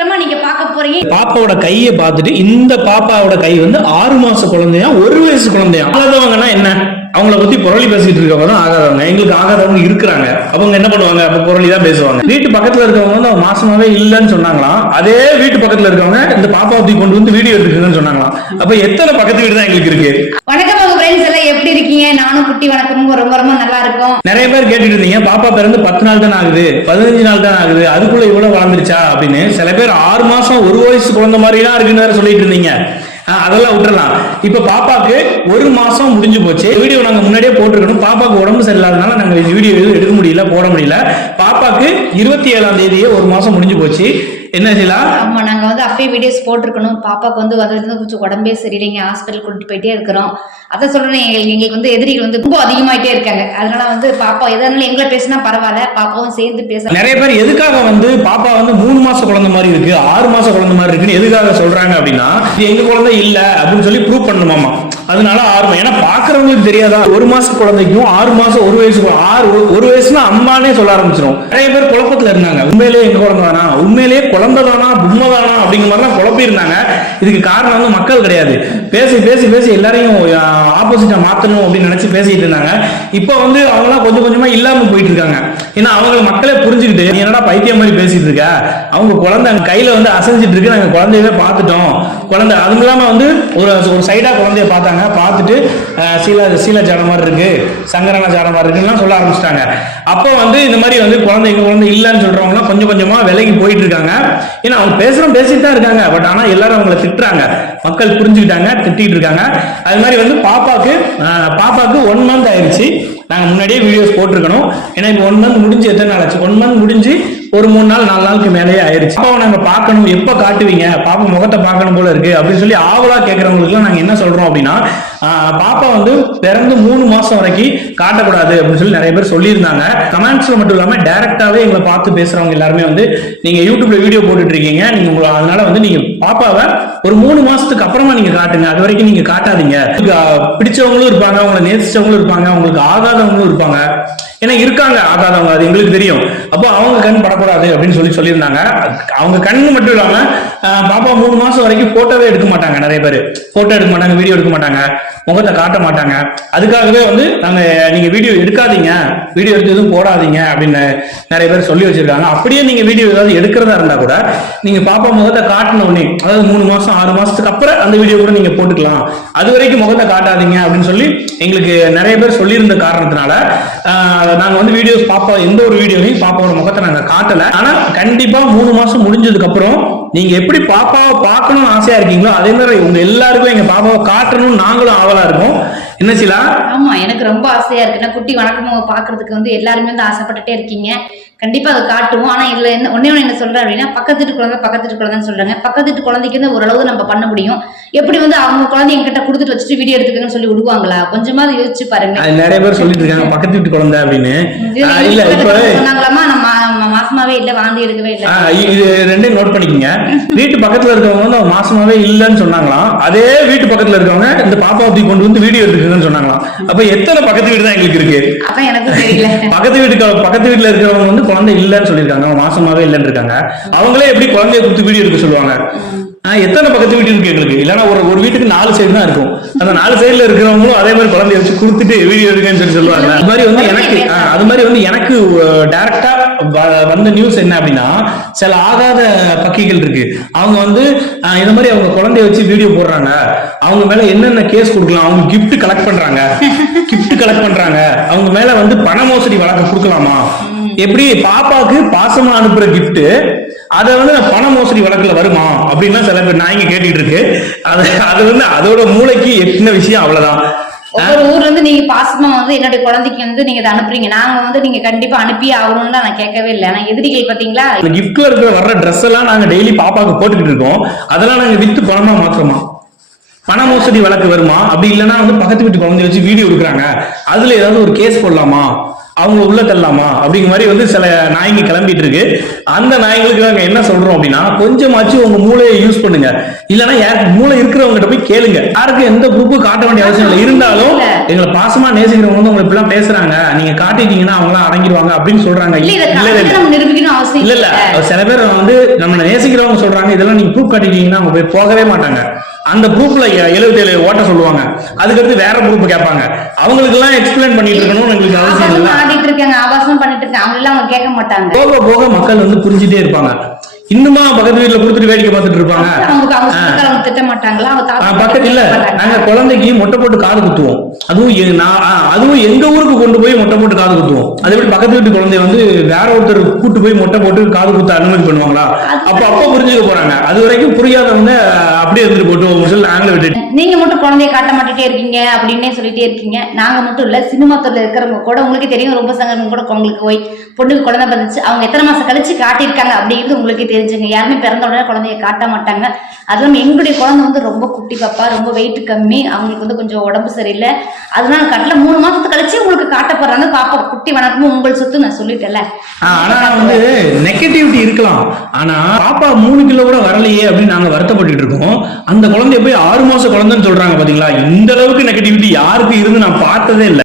வெற்றிகரமா நீங்க பார்க்க போறீங்க. பாப்பாவோட கையை பார்த்துட்டு இந்த பாப்பாவோட கை வந்து ஆறு மாச குழந்தையா ஒரு வயசு குழந்தையா? ஆகாதவங்கன்னா என்ன? அவங்கள பத்தி புரளி பேசிட்டு இருக்கவங்க தான் ஆகாதவங்க. எங்களுக்கு ஆகாதவங்க இருக்கிறாங்க. அவங்க என்ன பண்ணுவாங்க? அப்ப புரளி தான் பேசுவாங்க. வீட்டு பக்கத்துல இருக்கவங்க வந்து அவங்க மாசமாவே இல்லைன்னு சொன்னாங்களாம். அதே வீட்டு பக்கத்துல இருக்கவங்க இந்த பாப்பா பத்தி கொண்டு வந்து வீடியோ எடுத்துக்கணும்னு சொன்னாங்களாம். அப்ப எத்தனை பக்கத்து வீடு தான் எங்களுக்கு இருக்கு? வணக்கம் இருக்கீங்க நானும் குட்டி வணக்கமும் ரொம்ப ரொம்ப நல்லா இருக்கும். நிறைய பேர் கேட்டுட்டு இருந்தீங்க. பாப்பா பிறந்து பத்து நாள் தான் ஆகுது? பதினஞ்சு நாள் தான் ஆகுது? அதுக்குள்ள இவ்வளவு வளர்ந்துருச்சா? அப்படின்னு சில பேர் ஆறு மாசம் ஒரு வயசு குழந்தை மாதிரி தான் இருக்குன்னு வேற சொல்லிட்டு இருந்தீங்க. ஆஹ் அதெல்லாம் விட்டுறலாம். இப்ப பாப்பாக்கு ஒரு மாசம் முடிஞ்சு போச்சு. வீடியோ நாங்க முன்னாடியே போட்டிருக்கணும். பாப்பாக்கு உடம்பு சரியில்லாதனால நாங்க வீடியோ எதுவும் எடுக்க முடியல போட முடியல. பாப்பாக்கு இருபத்தி ஏழாம் தேதியே ஒரு மாசம் முடிஞ்சு போச்சு. என்ன செய்யலாம் ஆமா நாங்க வந்து அப்பயே வீடியோஸ் போட்டிருக்கணும். பாப்பாக்கு வந்து வந்து கொஞ்சம் உடம்பே சரியில்லைங்க. ஹாஸ்பிட்டல் கூட்டிட்டு போயிட்டே இருக்கிறோம். அதை சொல்றேன் எங்களுக்கு வந்து எதிரிகள் வந்து ரொம்ப அதிகமாயிட்டே இருக்காங்க. அதனால வந்து பாப்பா எதனால எங்களை பேசினா பரவாயில்ல. பாப்பாவும் சேர்ந்து பேச நிறைய பேர் எதுக்காக வந்து பாப்பா வந்து மூணு மாச குழந்தை மாதிரி இருக்கு ஆறு மாச குழந்தை மாதிரி இருக்குன்னு எதுக்காக சொல்றாங்க அப்படின்னா எங்க குழந்தை இல்ல அப்படின்னு சொல்லி ப்ரூவ் பண்ணணுமாமா அதனால ஆறு ஏன்னா பாக்குறவங்களுக்கு தெரியாதா? ஒரு மாசம் குழந்தைக்கும் ஆறு மாசம் ஒரு வயசு ஆறு ஒரு- வயசுனா அம்மானே சொல்ல ஆரம்பிச்சிடும் நிறைய பேர் குழப்பத்துல இருந்தாங்க. உண்மையிலேயே எங்க குழந்தை தானா? உண்மையிலேயே குழந்தை தானா? பொம்மை தானா? அப்படிங்கிற மாதிரிலாம் குழப்பி இருந்தாங்க இதுக்கு காரணம் வந்து மக்கள் கிடையாது. பேசி பேசி பேசி எல்லாரையும் ஆப்போசிட்டா மாத்தணும் அப்படின்னு நினைச்சு பேசிட்டு இருந்தாங்க. இப்போ வந்து அவங்களாம் கொஞ்சம் கொஞ்சமா இல்லாம போயிட்டு இருக்காங்க ஏன்னா அவங்களை மக்களே புரிஞ்சுக்கிட்டு நீ என்னடா பைத்தியம் மாதிரி பேசிட்டு இருக்க? அவங்க குழந்தை அங்க கையில வந்து அசைஞ்சிட்டு இருக்கு. நாங்க குழந்தையவே பார்த்துட்டோம். குழந்தை அதுவும் இல்லாம வந்து ஒரு ஒரு சைடா குழந்தைய பார்த்தாங்க. பார்த்துட்டு சீலா சீலா ஜாடம் மாதிரி இருக்கு சங்கரன ஜாடம் மாதிரி இருக்குன்னு சொல்ல ஆரம்பிச்சிட்டாங்க. அப்போ வந்து இந்த மாதிரி வந்து குழந்தை எங்க குழந்தை இல்லைன்னு சொல்றவங்க கொஞ்சம் கொஞ்சமா விலகி போயிட்டு இருக்காங்க. ஏன்னா அவங்க பேசுறோம் பேசிட்டு தான் இருக்காங்க. பட் ஆனா எல்லாரும் அவங்கள திட்டுறாங்க. மக்கள் புரிஞ்சுக்கிட்டாங்க திட்டிட்டு இருக்காங்க. அது மாதிரி வந்து பாப்பாக்கு பாப்பாக்கு ஒன் மந்த் ஆயிடுச்சு நாங்க முன்னாடியே வீடியோஸ் போட்டிருக்கணும். ஏன்னா இப்போ ஒன் மந்த் முடிஞ்சு எத்தனை நாள் ஆச்சு? ஒன் மந்த் முடிஞ்சு ஒரு மூணு நாள் நாலு நாளுக்கு மேலேயே ஆயிருச்சு. பாப்பாவை நாங்க பார்க்கணும் எப்ப காட்டுவீங்க? பாப்பா முகத்தை பார்க்கணும் போல இருக்கு அப்படின்னு சொல்லி ஆவலா கேட்கறவங்களுக்கு நாங்க என்ன சொல்றோம் அப்படின்னா பாப்பா வந்து பிறந்து மூணு மாசம் வரைக்கும் காட்டக்கூடாது அப்படின்னு சொல்லி நிறைய பேர் சொல்லியிருந்தாங்க. கமெண்ட்ஸ்ல மட்டும் இல்லாம டைரக்டாவே எங்களை பார்த்து பேசுறவங்க எல்லாருமே வந்து நீங்க யூடியூப்ல வீடியோ போட்டுட்டு இருக்கீங்க. நீங்க உங்களை அதனால வந்து நீங்க பாப்பாவை ஒரு மூணு மாசத்துக்கு அப்புறமா நீங்க காட்டுங்க. அது வரைக்கும் நீங்க காட்டாதீங்க. பிடிச்சவங்களும் இருப்பாங்க அவங்களை நேசிச்சவங்களும் இருப்பாங்க அவங்களுக்கு ஆகாதவங்களும் இருப்பாங்க. ஏன்னா இருக்காங்க ஆகாதவங்க அது எங்களுக்கு தெரியும். அப்போ அவங்க கண் படக்கூடாது அப்படின்னு சொல்லி சொல்லியிருந்தாங்க. அவங்க கண் மட்டும் இல்லாம பாப்பா மூணு மாசம் வரைக்கும் போட்டோவே எடுக்க மாட்டாங்க நிறைய பேர். போட்டோ எடுக்க மாட்டாங்க வீடியோ எடுக்க மாட்டாங்க. முகத்தை காட்ட மாட்டாங்க. அதுக்காகவே வந்து நாங்க நீங்க வீடியோ எடுக்காதீங்க. வீடியோ எடுத்து எதுவும் போடாதீங்க அப்படின்னு நிறைய பேர் சொல்லி வச்சிருக்காங்க. அப்படியே நீங்க வீடியோ ஏதாவது எடுக்கிறதா இருந்தா கூட நீங்க பாப்பா முகத்தை காட்டின உடனே அதாவது மூணு மாசம் ஆறு மாசத்துக்கு அப்புறம் அந்த வீடியோ கூட நீங்க போட்டுக்கலாம். அது வரைக்கும் முகத்தை காட்டாதீங்க அப்படின்னு சொல்லி எங்களுக்கு நிறைய பேர் சொல்லியிருந்த காரணத்தினால நாங்க வந்து வீடியோஸ் பாப்பா எந்த ஒரு வீடியோலையும் பாப்பாவோட முகத்தை நாங்க காட்டல. ஆனா கண்டிப்பா மூணு மாசம் முடிஞ்சதுக்கு அப்புறம் நீங்க எப்படி பாப்பாவை பார்க்கணும்னு ஆசையா இருக்கீங்களோ அதே மாதிரி உங்க எல்லாருக்கும் எங்க பாப்பாவை காட்டணும்னு நாங்களும் ஆவலா இருக்கோம். என்ன சிலா? ஆமா எனக்கு ரொம்ப ஆசையா இருக்கு. நான் குட்டி வணக்கம் பாக்குறதுக்கு வந்து எல்லாருமே வந்து ஆசைப்பட்டுட்டே இருக்கீங்க. கண்டிப்பா அதை காட்டுவோம். ஆனா இதுல என்ன ஒன்னே ஒண்ணு என்ன சொல்றேன் அப்படின்னா பக்கத்து வீட்டு குழந்தை பக்கத்து வீட்டு குழந்தைன்னு சொல்றாங்க. பக்கத்து வீட்டு குழந்தைக்கு வந்து ஓரளவு நம்ம பண்ண முடியும். எப்படி வந்து அவங்க குழந்தை என்கிட்ட கொடுத்துட்டு வச்சுட்டு வீடியோ எடுத்துக்கன்னு சொல்லி விடுவாங்களா? கொஞ்சமாவது யோசிச்சு பாருங்க நிறைய பேர் சொல்லிட்டு இருக்காங்க பக்கத்து வீட்டு குழந்தை அப்படின்னு. சொன்னாங்களாமா மாசமாவே இல்ல வாந்தி எடுக்கவே இல்ல. இது ரெண்டையும் நோட் பண்ணிக்கங்க. வீட்டு பக்கத்துல இருக்கவங்க வந்து அவங்க மாசமாவே இல்லைன்னு சொன்னாங்களாம். அதே வீட்டு பக்கத்துல இருக்கவங்க இந்த பாப்பா தூக்கி கொண்டு வந்து வீடியோ எடுத்துக்கணும்னு சொன்னாங்களாம். அப்ப எத்தனை பக்கத்து வீடு தான் எங்களுக்கு இருக்கு? அதான் எனக்கு தெரியல. பக்கத்து வீட்டுக்கு பக்கத்து வீட்டுல இருக்கிறவங்க வந்து குழந்தை இல்லைன்னு சொல்லியிருக்காங்க. அவங்க மாசமாவே இல்லைன்னு இருக்காங்க. அவங்களே எப்படி குழந்தைய கொடுத்து வீடியோ எடுக்க சொல்லுவாங்க? எத்தனை பக்கத்து வீட்டு இருக்கு எங்களுக்கு? இல்லைன்னா ஒரு ஒரு வீட்டுக்கு நாலு சைடு தான் இருக்கும். அந்த நாலு சைடுல இருக்கிறவங்களும் அதே மாதிரி குழந்தைய வச்சு கொடுத்துட்டு வீடியோ எடுக்கன்னு சொல்லி சொல்லுவாங்க. அது மாதிரி வந்து எனக்கு அது மாதிரி வந்து எனக்கு டைரக்டா வந்த நியூஸ் என்ன அப்படின்னா சில ஆகாத பக்கிகள் இருக்கு. அவங்க வந்து இந்த மாதிரி அவங்க குழந்தைய வச்சு வீடியோ போடுறாங்க. அவங்க மேல என்னென்ன கேஸ் கொடுக்கலாம் அவங்க கிஃப்ட் கலெக்ட் பண்றாங்க. கிஃப்ட் கலெக்ட் பண்றாங்க. அவங்க மேல வந்து பண மோசடி வழக்கு கொடுக்கலாமா? எப்படி பாப்பாக்கு பாசமா அனுப்புற கிஃப்ட் அதை வந்து பண மோசடி வழக்குல வருமா? அப்படின்னா சில பேர் நாய்ங்க கேட்டுட்டு இருக்கு அது அது வந்து அதோட மூளைக்கு எட்டின விஷயம் அவ்வளவுதான். ஒவ்வொரு ஊர்ல இருந்து நீங்க பாசமா வந்து என்னுடைய குழந்தைக்கு வந்து நீங்க இதை அனுப்புறீங்க. நாங்க வந்து நீங்க கண்டிப்பா அனுப்பியே ஆகணும்னு நான் கேட்கவே இல்லை. ஆனா எதிரிகள் பாத்தீங்களா கிஃப்ட்ல இருக்கிற வர்ற ட்ரெஸ் எல்லாம் நாங்க டெய்லி பாப்பாக்கு போட்டுக்கிட்டு இருக்கோம். அதெல்லாம் நாங்க வித்து பணமா மாத்திரமா? பண மோசடி வழக்கு வருமா? அப்படி இல்லைன்னா வந்து பக்கத்து வீட்டு குழந்தைய வச்சு வீடியோ எடுக்கிறாங்க. அதுல ஏதாவது ஒரு கேஸ் போடலாமா? அவங்க உள்ள தள்ளலாமா அப்படிங்கிற மாதிரி வந்து சில நாய்ங்க கிளம்பிட்டு இருக்கு. அந்த நாய்ங்களுக்கு நாங்க என்ன சொல்றோம் அப்படின்னா கொஞ்சமாச்சும் உங்க மூளையை யூஸ் பண்ணுங்க. இல்லைன்னா யாருக்கு மூளை இருக்கிறவங்ககிட்ட போய் கேளுங்க. யாருக்கும் எந்த ப்ரூஃபும் காட்ட வேண்டிய அவசியம் இல்லை. இருந்தாலும். எங்களை பாசமா நேசிக்கிறவங்க வந்து உங்களை இப்படிலாம் பேசுறாங்க. நீங்க காட்டிட்டீங்கன்னா அவங்களாம் அடங்கிடுவாங்க அப்படின்னு சொல்றாங்க. இல்ல இல்ல சில பேர் வந்து நம்ம நேசிக்கிறவங்க சொல்றாங்க. இதெல்லாம் நீங்க ப்ரூஃப் காட்டிட்டீங்கன்னா அவங்க போய் போகவே மாட்டாங்க. அந்த ப்ரூஃப்ல எழுபத்தி ஏழு ஓட்ட சொல்லுவாங்க. அதுக்கடுத்து வேற ப்ரூஃப் கேட்பாங்க. அவங்களுக்கு எல்லாம் எக்ஸ்பிளைன் பண்ணிட்டு இருக்கணும்னு எங்களுக்கு அவசியம் இல்ல. ஆடிட்டு இருக்காங்க ஆபாசம் பண்ணிட்டு இருக்காங்க அவங்க எல்லாம் அவங்க கேட்க மாட்டாங்க. போக போக மக்கள் வந்து புரிஞ்சுட்டே இருப்பாங்க. இன்னுமா பக்கத்து வீட்டுல கொடுத்துட்டு வேடிக்கை பார்த்துட்டு இருப்பாங்க. பக்கத்து இல்ல? நாங்க குழந்தைக்கு மொட்டை போட்டு காது குத்துவோம். அதுவும் அதுவும் எங்க ஊருக்கு கொண்டு போய் மொட்டை போட்டு காது குத்துவோம். அதே எப்படி பக்கத்து வீட்டு குழந்தைய வந்து வேற ஒருத்தர் கூட்டு போய் மொட்டை போட்டு காது குத்த அனுமதி பண்ணுவாங்களா? அப்ப அப்ப புரிஞ்சுக்க போறாங்க. அது வரைக்கும் புரியாதவங்க அப்படியே இருந்துட்டு போட்டு சொல்லி நாங்களே விட்டுட்டு நீங்க மட்டும் குழந்தைய காட்ட மாட்டேட்டே இருக்கீங்க அப்படின்னே சொல்லிட்டே இருக்கீங்க. நாங்க மட்டும் இல்ல சினிமா துறையில இருக்கிறவங்க கூட உங்களுக்கு தெரியும் ரொம்ப சங்கம் கூட உங்களுக்கு போய் பொண்ணுக்கு குழந்தை பிறந்துச்சு. அவங்க எத்தனை மாசம் கழிச்சு காட்டியிருக்காங்க அப்படிங்கிறது உங்களுக்கு தெரிஞ்சுங்க. யாருமே பிறந்த உடனே குழந்தைய காட்ட மாட்டாங்க. அதுவும் எங்களுடைய குழந்தை வந்து ரொம்ப குட்டி பாப்பா ரொம்ப வெயிட் கம்மி. அவங்களுக்கு வந்து கொஞ்சம் உடம்பு சரியில்லை. அதனால கட்டல மூணு மாசத்துக்கு கழிச்சு உங்களுக்கு காட்ட போறாங்க. பாப்பா குட்டி வணக்கமும் உங்கள் சொத்து நான் சொல்லிட்டேன்ல. ஆனா வந்து நெகட்டிவிட்டி இருக்கலாம். ஆனா பாப்பா மூணு கிலோ கூட வரலையே அப்படின்னு நாங்க வருத்தப்பட்டு இருக்கோம். அந்த குழந்தைய போய் ஆறு மாச குழந்தைன்னு சொல்றாங்க பாத்தீங்களா? இந்த அளவுக்கு நெகட்டிவிட்டி யாருக்கு இருந்து நான் பார்த்ததே இல்ல.